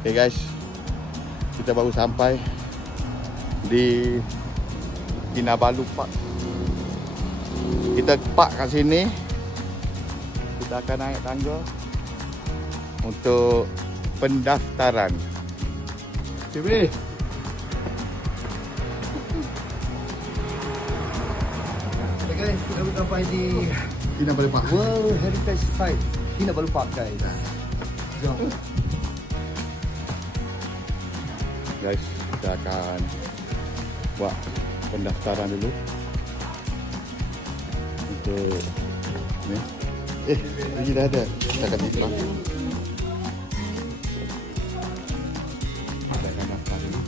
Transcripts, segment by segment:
Okay guys, kita baru sampai di Kinabalu Park. Kita park kat sini. Kita akan naik tangga untuk pendaftaran. Okay, guys, kita sudah sampai di Kinabalu Park. World Heritage Site Kinabalu Park guys. Jom. Guys, kita akan buat pendaftaran dulu untuk ni. Lagi dah ada. Kita akan iklan. Kita akan daftar dulu.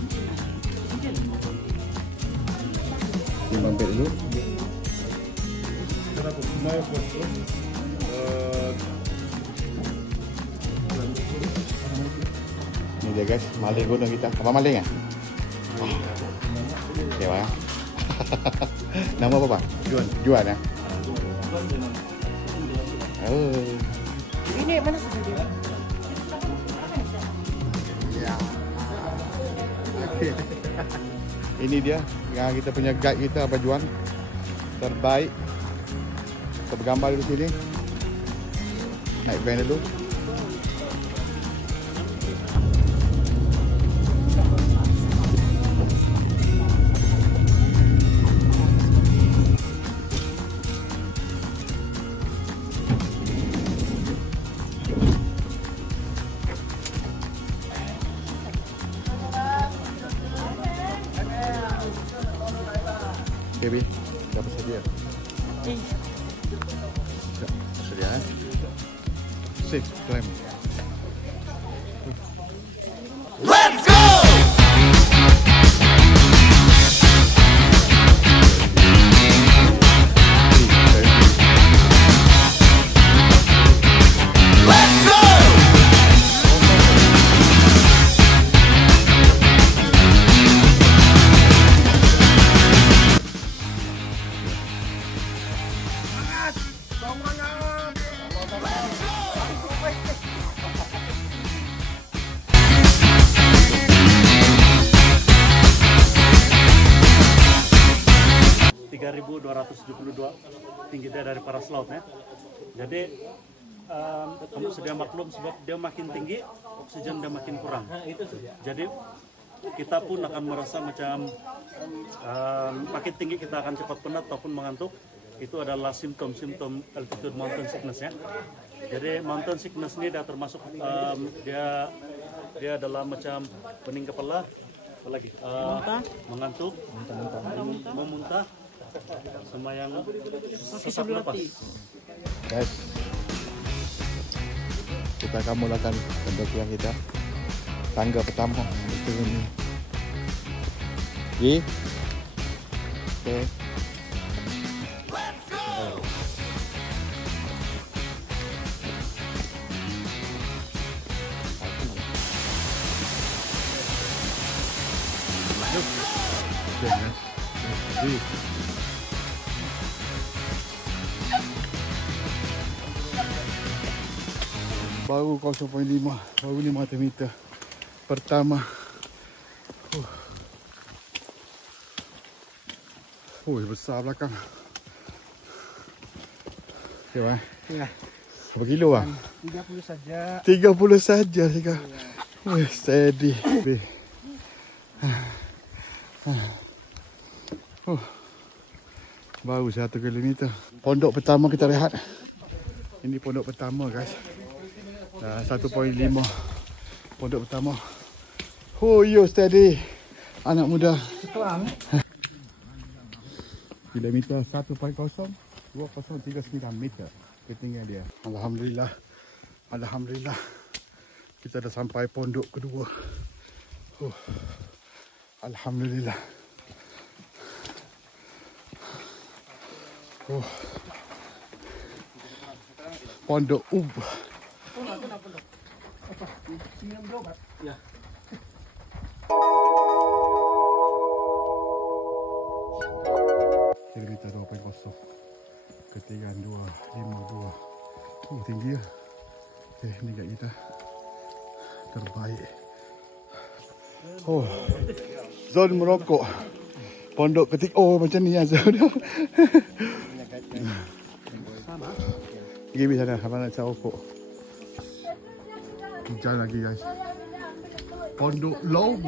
Ini mampir dulu. Ni dia guys, maling gunung kita. Apa maling ah? Okey bang. Nama apa bang? Juan. Juan ya. Oh. Ini mana sudah dia? Ya. Okey. Ini dia yang kita punya guide kita Abang Juan. Terbaik. Kita bergambar dulu sini. Naik van dulu. Okay, Bi. Dah bersedia? Sedia eh? Safe climb. Let's go! Let's go! tinggi dia dari paras laut ya. Jadi kamu sedia maklum sebab dia makin tinggi, oksigen dia makin kurang. Jadi kita pun akan merasa macam makin tinggi kita akan cepat penat ataupun mengantuk. Itu adalah simptom-simptom altitude mountain sickness ya. Jadi mountain sickness ini dia termasuk dia adalah macam pening kepala, apalagi mengantuk, memuntah, sama yang sesak napas. Guys, kita akan mulakan pendakian kita. Tangga pertama itu ini. Okay. Baru 0.5, baru 500 meter pertama. Besar belakang. Okay, bang. Ya. Berapa kilo bang? 30 saja. 30 saja ya. Steady. Baru 1 kilometer. Pondok pertama kita rehat. Ini pondok pertama guys. 1.5 pondok pertama. Yo steady. Anak muda. Setelang. Kilometer 1.0 2039 meter ketinggian dia. Alhamdulillah. Alhamdulillah. Kita dah sampai pondok kedua. Alhamdulillah. Pondok Ub. Ya. Kilometer 2.0 ketinggian 252. Tinggi ya. Ini kat kita terbaik Oh, zon merokok. Pondok ketik. Oh, macam ni ya zon. Pergi sana, abang nak cari rokok. Hujan lagi guys. Pondok Long.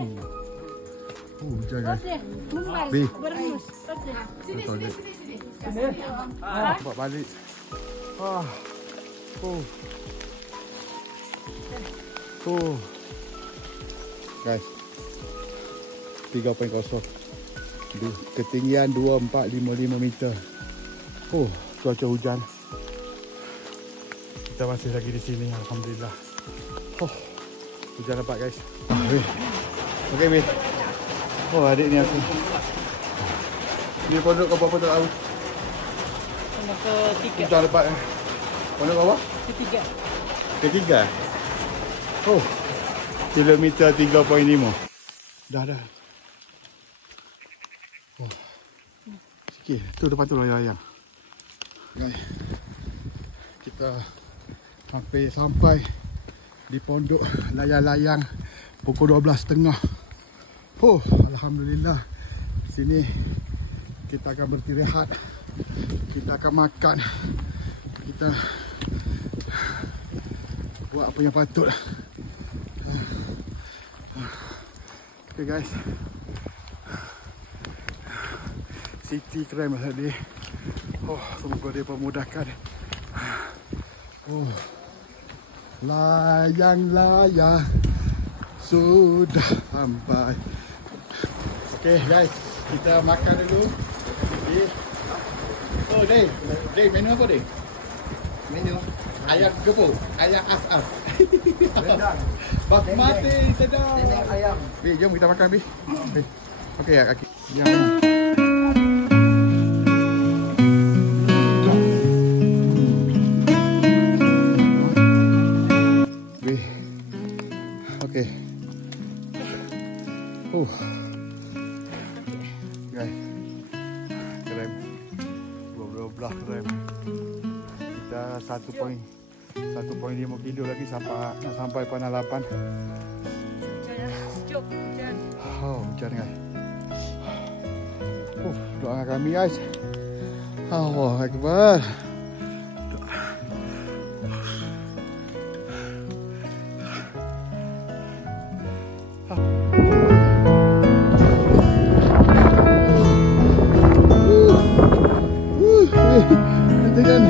Hujan guys. Bi. Sini. Buat balik. Guys. 3.0. Ketinggian 2455 meter. Cuaca hujan. Kita masih lagi di sini, alhamdulillah. Hujan lebat guys. Okey, Bi. Adik ni aku. Ni pondok kau berapa tahun? Pondok ketiga. Hujan lebat eh. Pondok kau apa? Ketiga. Ketiga? Kilometer 3.5. Dah. Sikit. Tu depan tu layang-layang. Guys. Kita hampir sampai di pondok layang-layang pukul 12.30. Alhamdulillah. Sini kita akan beristirahat. Kita akan makan. Kita buat apa yang patut. Okay guys. City Climb tadi. Semoga dia memudahkan. Layang-layang sudah sampai. Okay guys, kita makan dulu. Dave, menu apa Dave? Menu Ayam gepuk, ayam as-as. rendang. Basmati sedap. Dendeng ayam. Bi, jom kita makan Bi. Okey ya kaki. Yang mana? Bi. Okey. Guys. Krem. 12 krem. Kita 1.5 kilo lagi nak sampai Panalapan. Sejuk, hujan. Hujan guys. Doakan kami guys. Allahu Akbar. Jangan.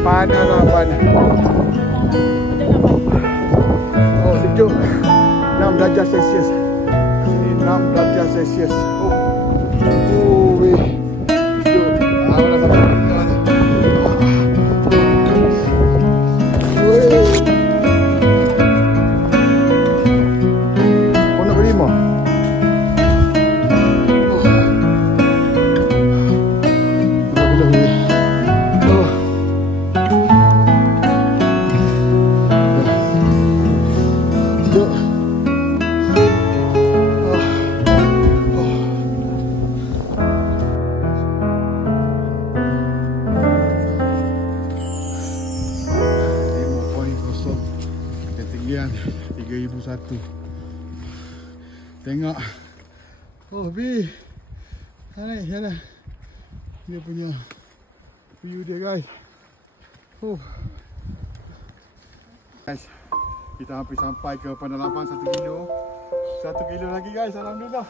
Panalapan. Sejuk. 6 darjah Celsius. Sini 6 darjah Celsius. Weh. Sejuk. Dah sampai dekat. Pondok kelima. Ketinggian 3001. Tengok. Bi. Sana. Dia punya view dia guys. Guys, kita hampir sampai ke Panalapan 1 kilo. 1 kilo lagi guys, alhamdulillah.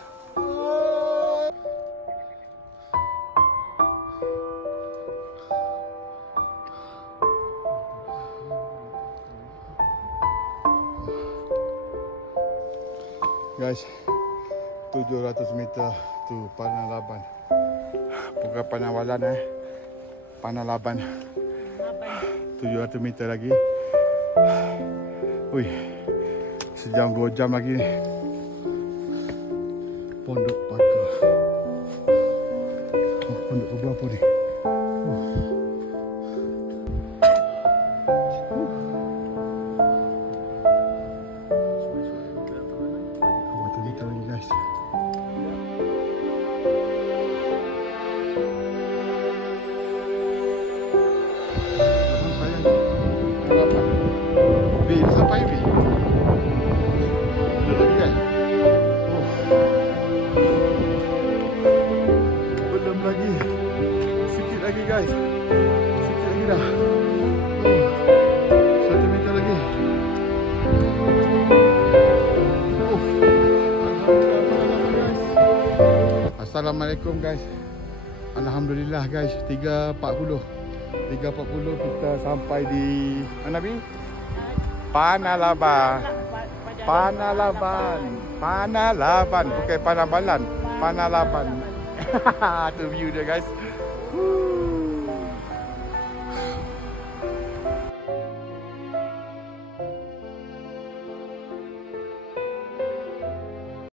Guys, 700 meter tu Panalapan. Bukan Panawalan Panalapan. 700 meter lagi. Sejam 2 jam lagi ni. Pondok Pagar. Pondok berapa ni? dah. 1 meter lagi. Assalamualaikum guys. Alhamdulillah guys, 3.40 kita sampai di mana Bi? Panalaban. Bukan Panabalan. Panalaban. Tu view dia guys.